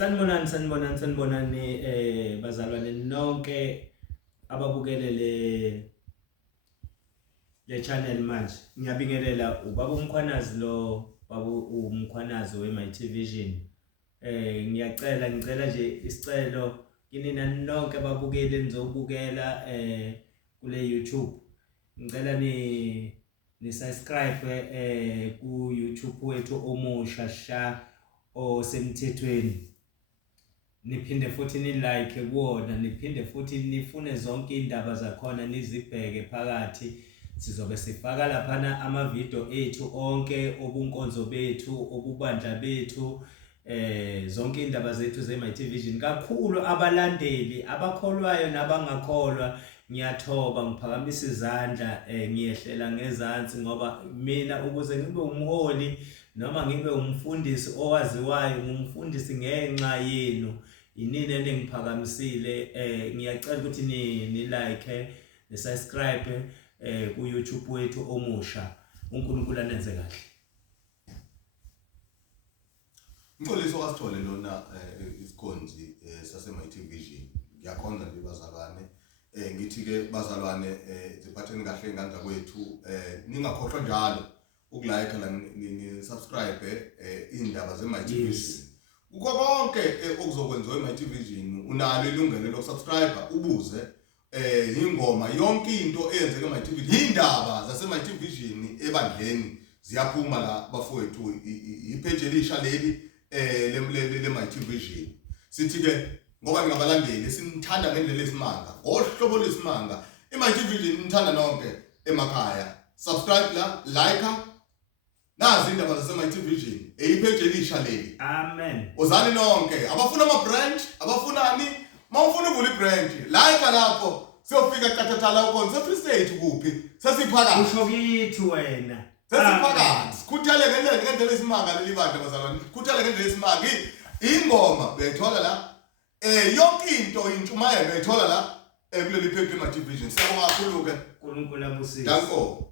Sanibonani bazalwane nonke ababukele le channel manje. Ngiyabingelela ubaba uMkhwanazi lo baba uMkhwanazi weMyTVision. Ngicela nje isicelo kini nonke ababukeli enizobukela kule YouTube. Ngicela ni subscribe ku YouTube wethu omusha sha osemthethweni. Niphinde futhi ni like kuona, niphinde futhi nifune zonke indaba zakhona nizibheke phakathi. Sizobe sifaka laphana ama video ethu onke obunkonzo bethu, obubandla bethu, zonke indaba zethu zeMyTVision. Kakhulu abalandeli abakholwayo nabangakholwa, ngiyathoba ngiphakamisa izandla, ngiyehlela ngezansi ngoba mina ukuze ngibe umholi noma ngibe umfundisi owaziwayo, ngumfundisi ngenxa yenu. Inini enengiphakamisile. Ngiyacela ukuthi ni like, ni subscribe ku YouTube wethu omusha. uNkulunkulu anenze kahle. Ngixoliso kasithole lona isikhonzi saseMyTVision. Ngiyakhonza nje bazalwane. Ngithi ke bazalwane ziphatheni kahle ingane zakwethu. Ningakhohlwa njalo ukulike la ni subscribe indaba zeMyTVision. Ukho konke okuzokwenziwa eMyTVision unalo ilungelo lokusubscribe ubuze ingoma yonke into eyenzeka eMyTVision, indaba zaseMyTVision ebandleni ziyaphuma la bafowethu ipage elisha leli leMyTVision. Sithi ke ngoba ningabalandeli sinithanda ngendlela esimanga, ngohlobo lesimanga, eMyTVision nithanda nonke emakhaya. Subscribe la, like nazi indaba zaseMyTVision ipage elisha leli. Amen. Ozani nonke abafuna ama branch, abafunani, mawufuna ukuvula ibranch, like lapho siyofika Katathala ukonze Free State kuphi? Sesiphakathi. Usho kithi wena. Sesiphakathi. Sikhuthale ngendlela esimanga leli bandla bazalwane. Sikhuthale ngendlela esimanga. Ingoma beyithola la. Yonke into intshumayelo beyithola la kuleli phepha eMyTVision. Siyabonga kakhulu ke. uNkulunkulu abusise. Danko.